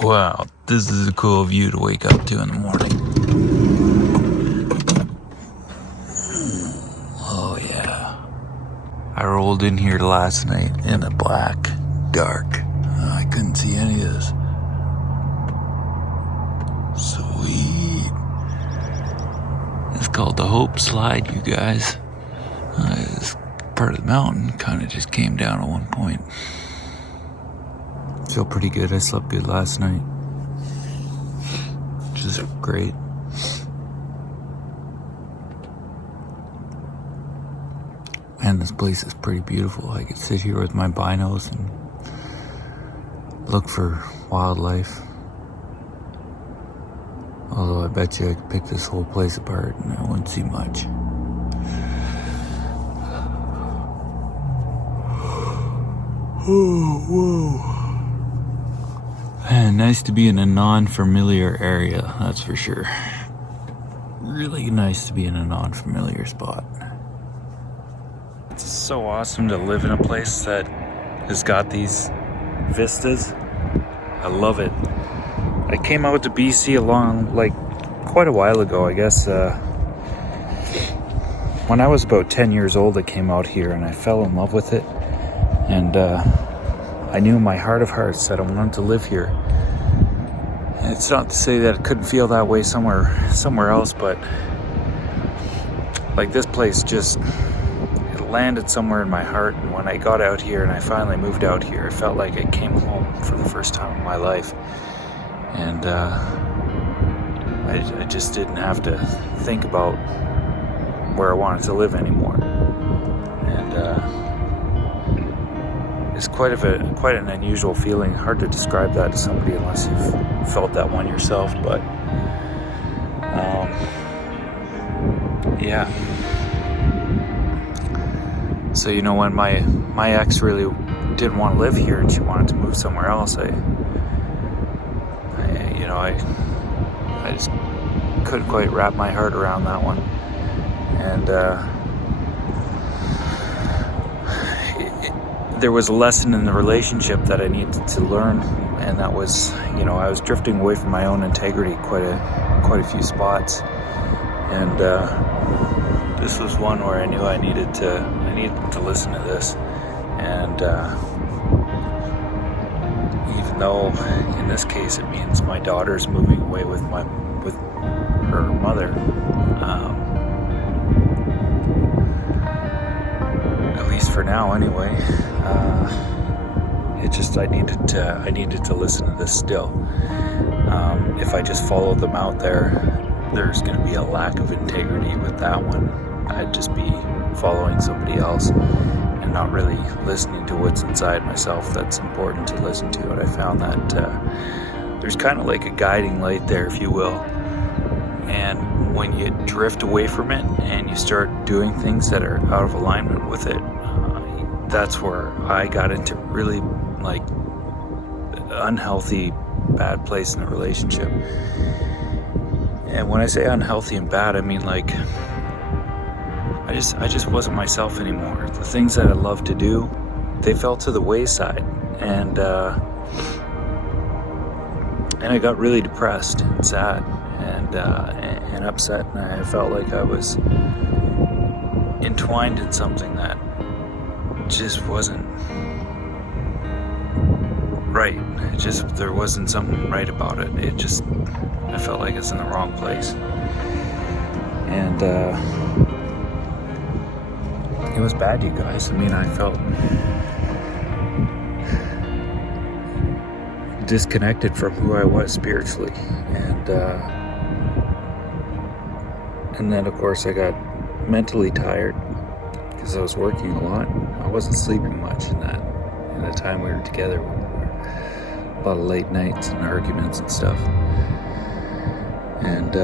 Wow, this is a cool view to wake up to in the morning. Oh yeah. I rolled in here last night in the black, dark. I couldn't see any of this. Sweet. It's called the Hope Slide, you guys. This part of the mountain kind of just came down at one point. Feel pretty good. I slept good last night, which is great. And this place is pretty beautiful. I could sit here with my binos and look for wildlife. Although I bet you I could pick this whole place apart and I wouldn't see much. Oh, whoa. And nice to be in a non-familiar area, that's for sure. Really nice to be in a non-familiar spot. It's so awesome to live in a place that has got these vistas. I love it. I came out to BC quite a while ago, I guess. When I was about 10 years old, I came out here and I fell in love with it. And I knew in my heart of hearts that I wanted to live here. And it's not to say that it couldn't feel that way somewhere else, but like this place just, it landed somewhere in my heart. And when I got out here and I finally moved out here, it felt like I came home for the first time in my life. And I just didn't have to think about where I wanted to live anymore. And it's quite an unusual feeling. Hard to describe that to somebody unless you've felt that one yourself. But yeah. So when my ex really didn't want to live here and she wanted to move somewhere else, I just couldn't quite wrap my heart around that one. And there was a lesson in the relationship that I needed to learn, and that was, I was drifting away from my own integrity quite a few spots, and this was one where I knew I needed to listen to this, and even though in this case it means my daughter's moving away with her mother, at least for now anyway. I needed to listen to this still. If I just followed them out there's going to be a lack of integrity with that one. I'd just be following somebody else and not really listening to what's inside myself that's important to listen to. And I found that there's kind of like a guiding light there, if you will. And when you drift away from it and you start doing things that are out of alignment with it, that's where I got into really unhealthy, bad place in the relationship. And when I say unhealthy and bad, I mean I just wasn't myself anymore. The things that I loved to do, they fell to the wayside, and I got really depressed and sad and upset, and I felt like I was entwined in something that just wasn't right. There wasn't something right about it. I felt like it's in the wrong place. And it was bad, you guys. I felt disconnected from who I was spiritually. And then of course I got mentally tired because I was working a lot. I wasn't sleeping much in the time we were together. A lot of late nights and arguments and stuff. And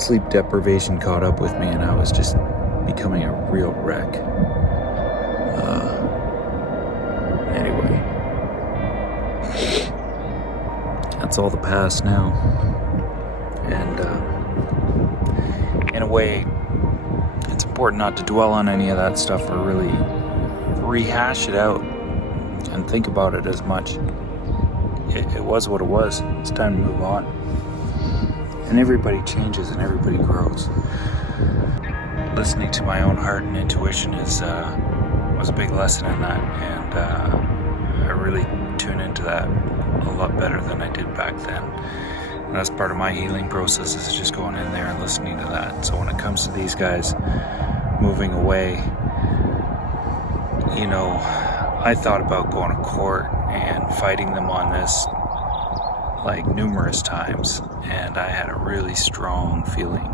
sleep deprivation caught up with me, and I was just becoming a real wreck. Anyway, that's all the past now. And in a way, it's important not to dwell on any of that stuff or really rehash it out and think about it as much. it was what it was. It's time to move on. And everybody changes and everybody grows. Listening to my own heart and intuition was a big lesson in that, and I really tune into that a lot better than I did back then. And that's part of my healing process, is just going in there and listening to that. So when it comes to these guys moving away, you know, I thought about going to court and fighting them on this like numerous times, and I had a really strong feeling,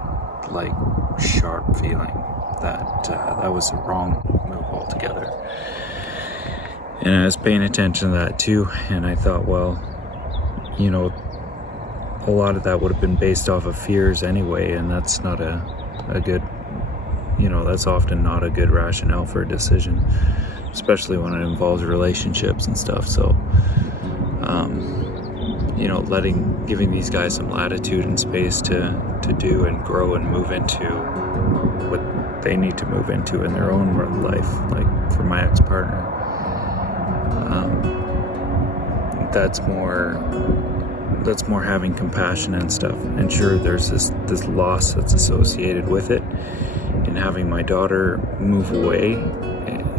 like sharp feeling, that that was the wrong move altogether. And I was paying attention to that too, and I thought, well, you know, a lot of that would have been based off of fears anyway, and that's not a good, you know, that's often not a good rationale for a decision, especially when it involves relationships and stuff. So you know, giving these guys some latitude and space to do and grow and move into what they need to move into in their own life. Like for my ex-partner, that's more having compassion and stuff. And sure, there's this loss that's associated with it, and having my daughter move away.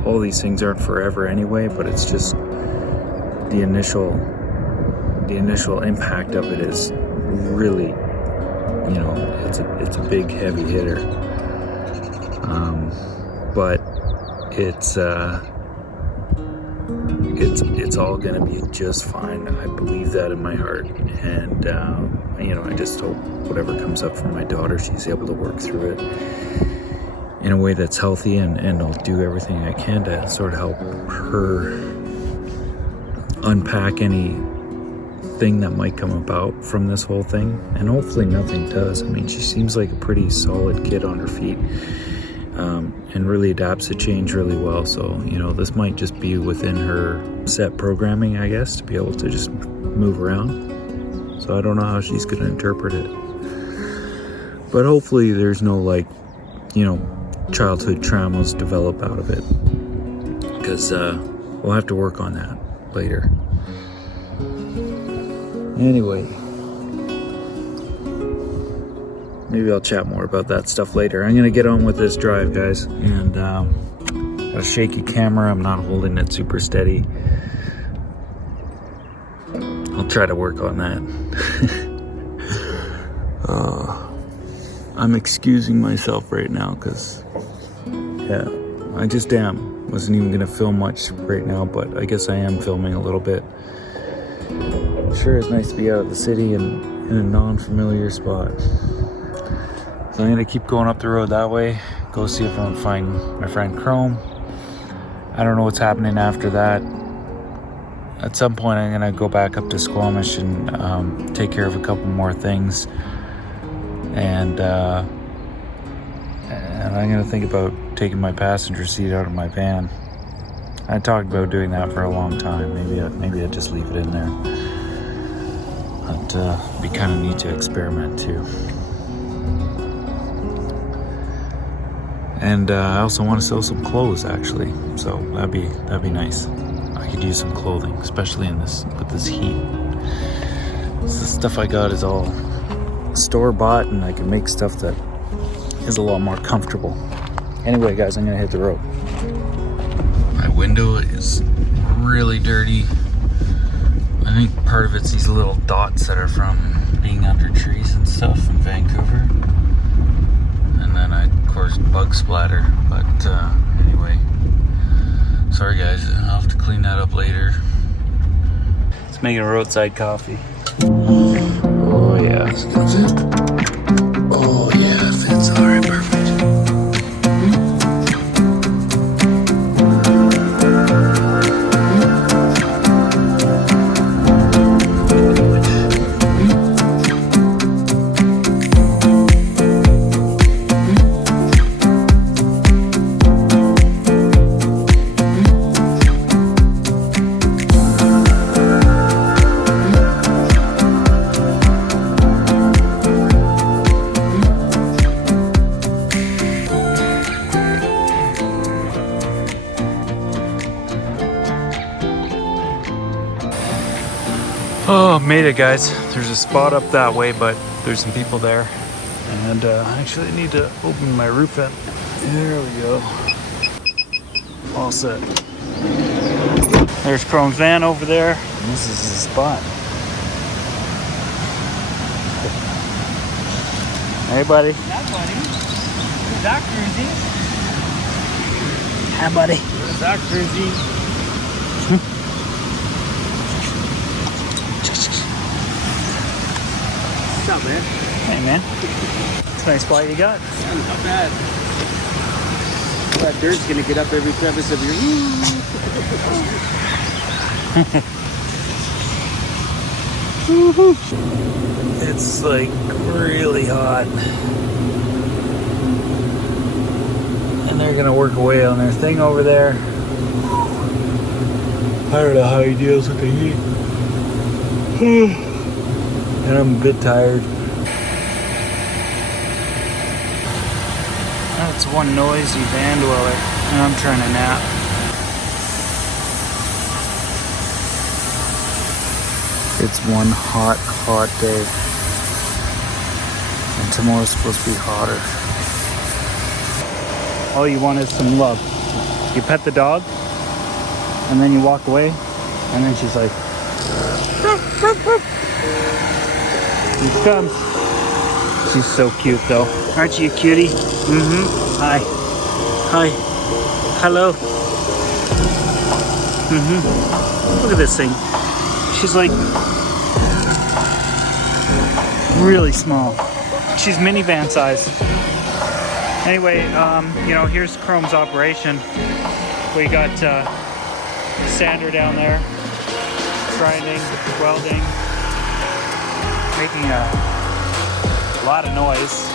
All these things aren't forever anyway, but it's just the initial impact of it is really, you know, it's a big heavy hitter. But it's all gonna be just fine. I believe that in my heart, and you know, I just hope whatever comes up for my daughter, she's able to work through it in a way that's healthy, and I'll do everything I can to sort of help her unpack anything that might come about from this whole thing, and hopefully nothing does. I mean, she seems like a pretty solid kid on her feet, and really adapts to change really well. So, you know, this might just be within her set programming, I guess, to be able to just move around. So I don't know how she's going to interpret it, but hopefully there's no, like, you know, childhood traumas develop out of it, because we'll have to work on that later. Anyway, maybe I'll chat more about that stuff later. I'm gonna get on with this drive, guys, and got a shaky camera. I'm not holding it super steady. I'll try to work on that. I'm excusing myself right now because, yeah, I just wasn't even gonna film much right now, but I guess I am filming a little bit. Sure, it's nice to be out of the city and in a non-familiar spot. So I'm gonna keep going up the road that way, go see if I can find my friend Chrome. I don't know what's happening after that. At some point I'm gonna go back up to Squamish and take care of a couple more things, and I'm gonna think about taking my passenger seat out of my van. I talked about doing that for a long time. Maybe I'd just leave it in there. But it'd be kind of neat to experiment too. And I also want to sell some clothes, actually. So that'd be nice. I could use some clothing, especially with this heat. So the stuff I got is all store bought, and I can make stuff that is a lot more comfortable. Anyway, guys, I'm gonna hit the road. My window is really dirty. I think part of it's these little dots that are from being under trees and stuff in Vancouver. And then of course, bug splatter. But anyway, sorry guys, I'll have to clean that up later. Let's make a roadside coffee. Oh yeah, that's it. Oh yeah, that fits. All right, perfect. Made it, guys. There's a spot up that way, but there's some people there. And actually I need to open my roof vent. There we go. All set. There's Chrome's van over there. And this is his spot. Hey, buddy. Hi, buddy. Who's that, Cruzy? Hi, buddy. Who's that, Cruzy? What's up, man? Hey, man. It's a nice spot you got. Yeah, not bad. That dirt's gonna get up every crevice of your It's like really hot. And they're gonna work away on their thing over there. I don't know how he deals with the heat. And I'm a bit tired. That's one noisy van dweller, and I'm trying to nap. It's one hot, hot day. And tomorrow's supposed to be hotter. All you want is some love. You pet the dog, and then you walk away, and then she's like, ruff, ruff, ruff. Here she comes. She's so cute though. Aren't you a cutie? Mm-hmm. Hi. Hi. Hello. Mm-hmm. Look at this thing. She's like really small. She's minivan size. Anyway, you know, here's Chrome's operation. We got sander down there, grinding, welding, making a lot of noise.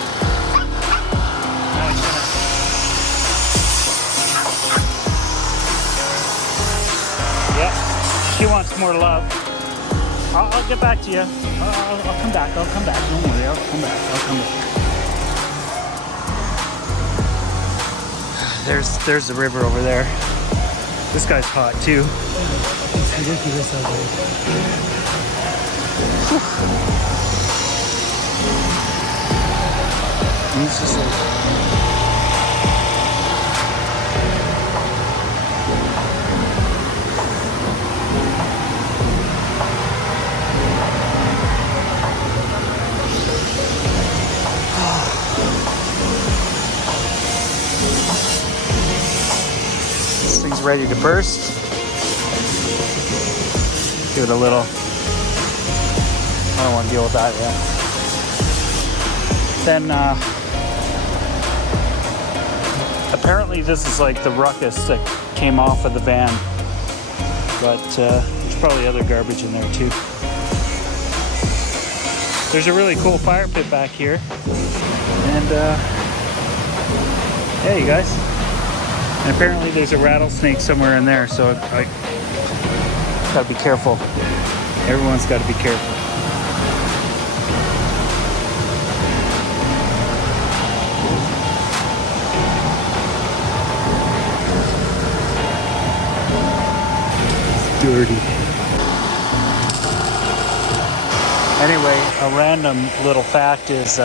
Yep, she wants more love. I'll get back to you. I'll come back. I'll come back. Don't worry. I'll come back. I'll come back. There's the river over there. This guy's hot too. It's ridiculous out there. He's just like... This thing's ready to burst. Give it a little... I don't want to deal with that yet. Then, apparently this is like the ruckus that came off of the van. But there's probably other garbage in there too. There's a really cool fire pit back here. And, yeah, you guys. And apparently there's a rattlesnake somewhere in there, so I gotta be careful. Everyone's gotta be careful. It's dirty. Anyway, a random little fact is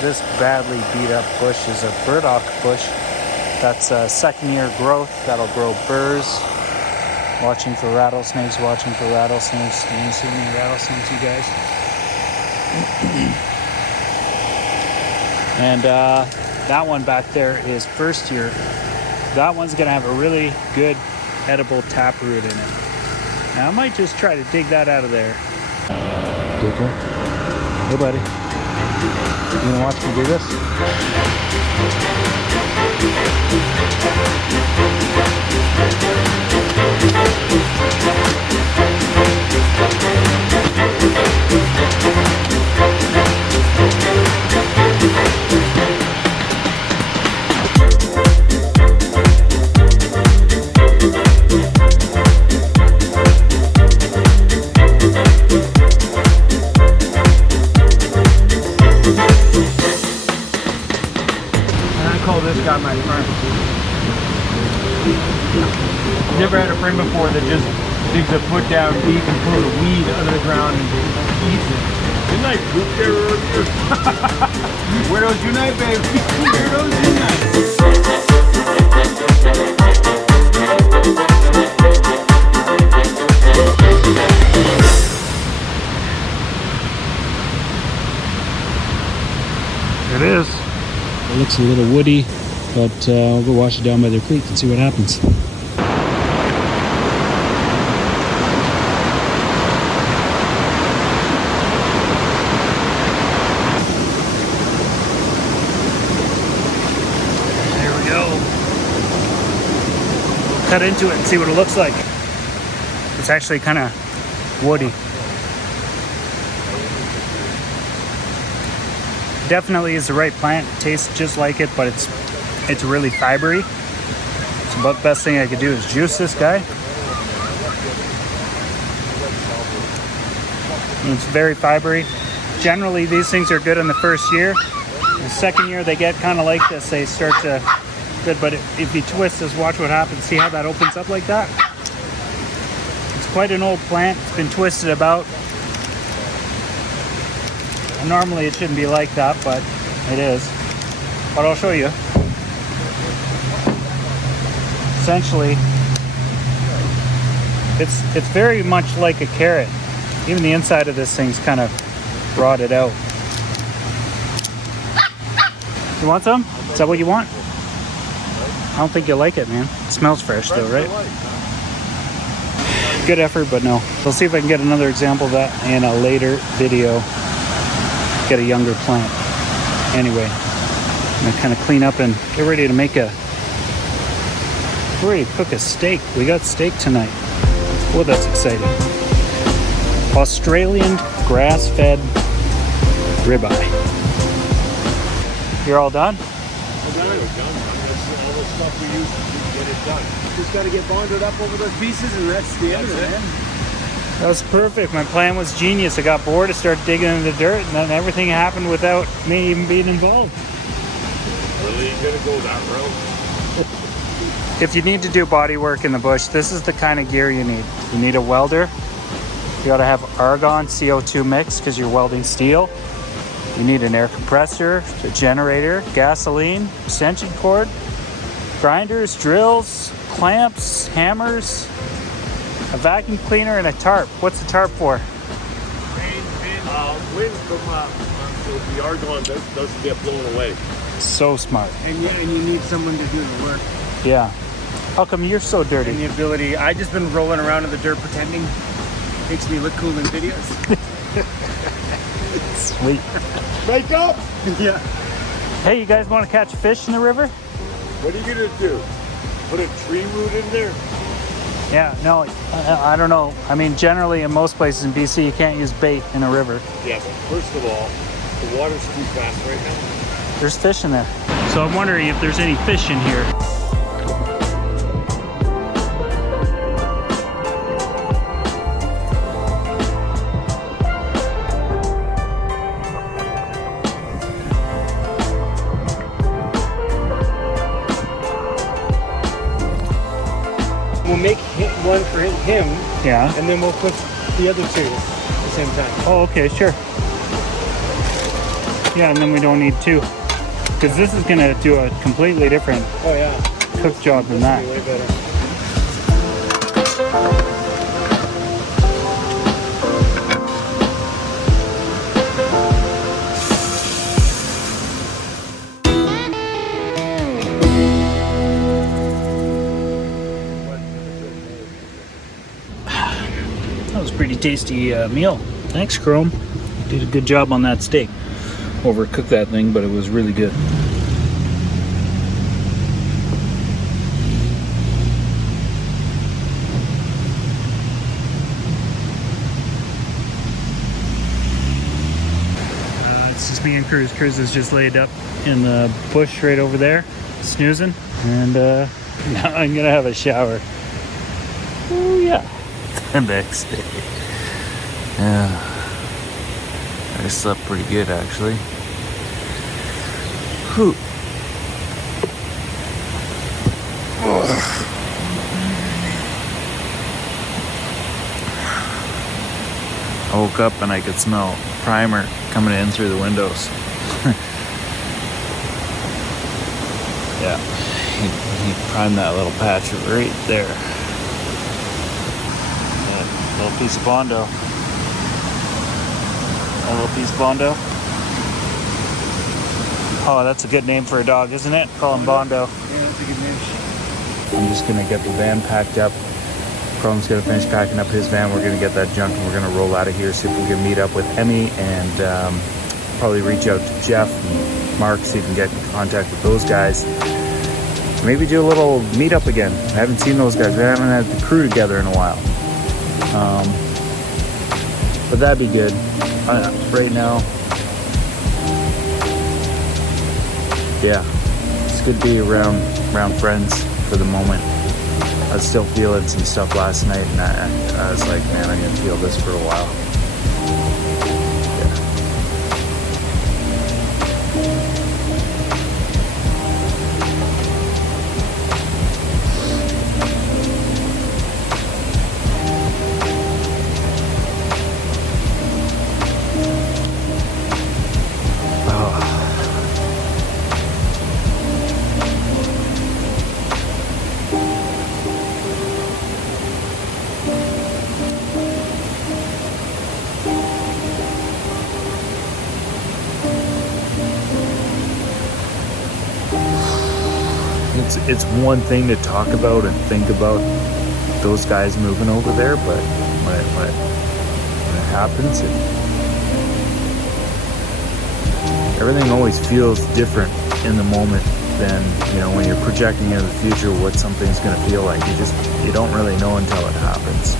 this badly beat up bush is a burdock bush. That's a second year growth. That'll grow burrs. Watching for rattlesnakes, watching for rattlesnakes. Do you see any rattlesnakes, you guys? And that one back there is first year. That one's gonna have a really good edible taproot in it. Now I might just try to dig that out of there. Digger. Hey buddy. You wanna watch me do this? This guy my friend. Never had a friend before that just digs a foot down deep and pulls a weed under the ground and eats it. Didn't I poop there earlier? Weirdos unite, baby. Weirdos unite. There it is. It looks a little woody, but I'll go wash it down by the creek and see what happens. There we go. We'll cut into it and see what it looks like. It's actually kind of woody. Definitely is the right plant. It tastes just like it, but it's really fibery. So about the best thing I could do is juice this guy. And it's very fibery. Generally, these things are good in the first year. The second year, they get kind of like this. They start to good, but if you twist this, watch what happens. See how that opens up like that? It's quite an old plant. It's been twisted about. Normally it shouldn't be like that, but it is. But I'll show you. Essentially, it's very much like a carrot. Even the inside of this thing's kind of rotted out. You want some? Is that what you want? I don't think you like it, man. It smells fresh though, right? Good effort, but no. We'll see if I can get another example of that in a later video. Get a younger plant. Anyway, I'm gonna kind of clean up and get ready to make we're ready to cook a steak. We got steak tonight. Well, that's exciting. Australian grass-fed ribeye. You're all done? All the stuff we use to get it done. Just got to get bonded up over those pieces, and that's the end of it, man. That was perfect. My plan was genius. I got bored, I started digging in the dirt, and then everything happened without me even being involved. Really? You gonna go that route? If you need to do body work in the bush, this is the kind of gear you need. You need a welder. You gotta have argon CO2 mix because you're welding steel. You need an air compressor, a generator, gasoline, extension cord, grinders, drills, clamps, hammers, a vacuum cleaner, and a tarp. What's the tarp for? Wind from so the argon doesn't get blown away. So smart. And you need someone to do the work. Yeah. How come you're so dirty? And the ability. I just been rolling around in the dirt pretending. Makes me look cool in videos. Sweet. Make up! Yeah. Hey, you guys want to catch fish in the river? What are you gonna do? Put a tree root in there? Yeah, no, I don't know. I mean, generally in most places in BC, you can't use bait in a river. Yeah, but first of all, the water's too fast right now. There's fish in there. So I'm wondering if there's any fish in here. We'll make one for him, Yeah. and then we'll cook the other two at the same time. Oh, okay, sure. Yeah, and then we don't need two. Because this is going to do a completely different Oh yeah. cook job than that. Way better. That was a pretty tasty meal. Thanks, Chrome. Did a good job on that steak. Overcooked that thing, but it was really good. It's just me and Cruz. Cruz is just laid up in the bush right over there, snoozing. And now I'm gonna have a shower. Oh yeah. The next day. Yeah. I slept pretty good actually. Whew. I woke up and I could smell primer coming in through the windows. Yeah, he primed that little patch right there. A little piece of Bondo. A little piece of Bondo. Oh, that's a good name for a dog, isn't it? Call him Bondo. Yeah, that's a good name. I'm just gonna get the van packed up. Chrome's gonna finish packing up his van. We're gonna get that junk and we're gonna roll out of here, see if we can meet up with Emmy and probably reach out to Jeff and Mark, see if we can get in contact with those guys. Maybe do a little meetup again. I haven't seen those guys. We haven't had the crew together in a while. But that'd be good. Right now, yeah, it's good to be around friends for the moment. I was still feeling some stuff last night, and I was like, man, I'm gonna feel this for a while. It's one thing to talk about and think about those guys moving over there, but when it happens, everything always feels different in the moment than, you know, when you're projecting into the future what something's going to feel like. You don't really know until it happens.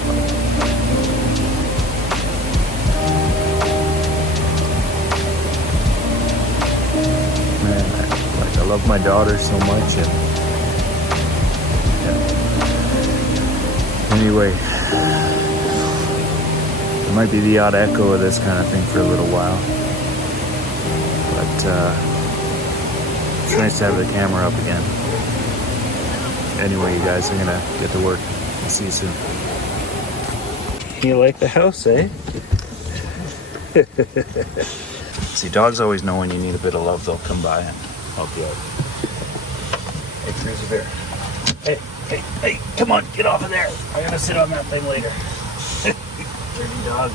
Man, I love my daughter so much, and anyway, there might be the odd echo of this kind of thing for a little while, but it's nice to have the camera up again. Anyway, you guys, I'm gonna get to work. I'll see you soon. You like the house, eh? See, dogs always know when you need a bit of love, they'll come by and help you out. Hey, there's a bear. Hey, come on, get off of there. I gotta sit on that thing later. Dirty dog.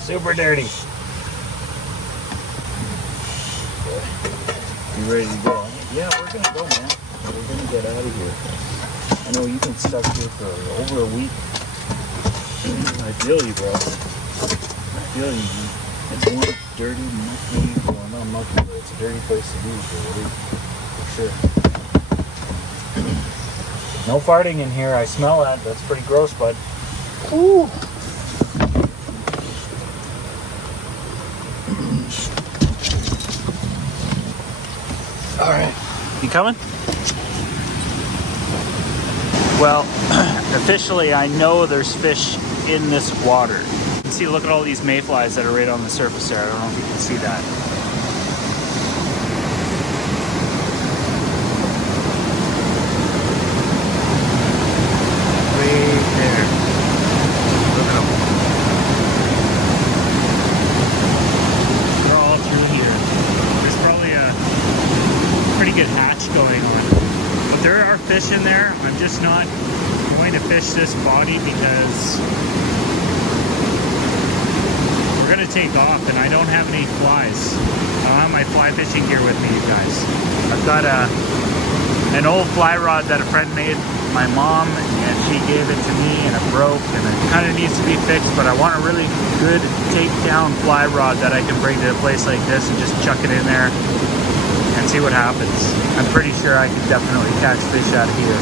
Super dirty. You ready to go? Yeah, we're gonna go, man. We're gonna get out of here. I know you've been stuck here for over a week. I feel you, bro. I feel you. It's one dirty, mucky, well, not mucky, but it's a dirty place to be for sure. No farting in here. I smell that. That's pretty gross, bud. Ooh. All right. You coming? Well, officially, I know there's fish in this water. You can see, look at all these mayflies that are right on the surface there. I don't know if you can see that. Fish in there. I'm just not going to fish this body because we're going to take off and I don't have any flies. I don't have my fly fishing gear with me, you guys. I've got an old fly rod that a friend made my mom, and she gave it to me and it broke and it kind of needs to be fixed, but I want a really good takedown fly rod that I can bring to a place like this and just chuck it in there and see what happens. I'm pretty sure I can definitely catch fish out of here.